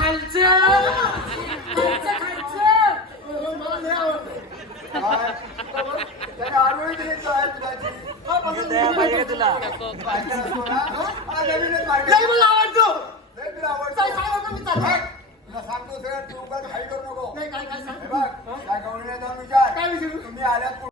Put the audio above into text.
खालचं मला लय आवडतं. त्याने आरोळी दिली चाय पिण्याची. तुला पाहिजे असतो ना? हा, नवीनच पाहिजे. लय मला आवडतो. लय तुला आवडतं. काय सांगू मी चाललो. बघ, तुला सांगतो सगळं तू उगाच घाई करू नको. नाही काय काय सांग हे बघ, त्या गवळीला जाऊन विचार. काय विचारू? तुम्ही आल्यात